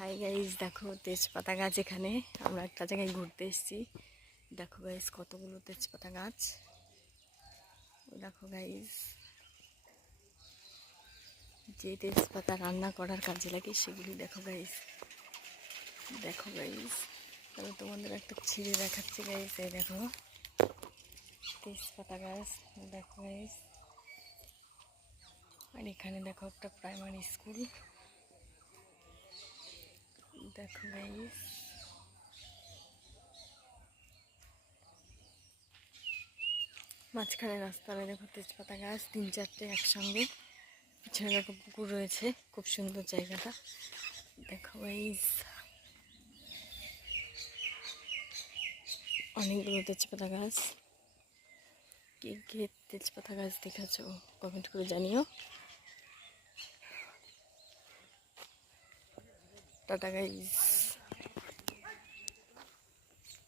Hi guys, দেখো তেজপাতা গাছ। এখানে আমরা একটা জায়গায় ঘুরতে এসেছি। দেখো গাইজ কতগুলো তেজপাতা গাছ। দেখো গাইজ, যে তেজপাতা রান্না করার কাজে লাগে সেগুলি দেখো গাইজ। দেখো গাইজ, তাহলে তোমাদের একটা ছিঁড়ে দেখাচ্ছে গাইজ। এই দেখো তেজপাতা গাছ। দেখো গাইজ, আর এখানে দেখো একটা প্রাইমারি স্কুল। দেখো গাইজ, মাঝখানে রাস্তায় দেখো তেজপাতা গাছ 3-4টে একসঙ্গে। পিছনে দেখো পুকুর রয়েছে, খুব সুন্দর জায়গাটা। দেখো গাইজ, অনেকগুলো তেজপাতা গাছ। কে কে তেজপাতা গাছ দেখেছো কমেন্ট করে জানিও। Tata guys.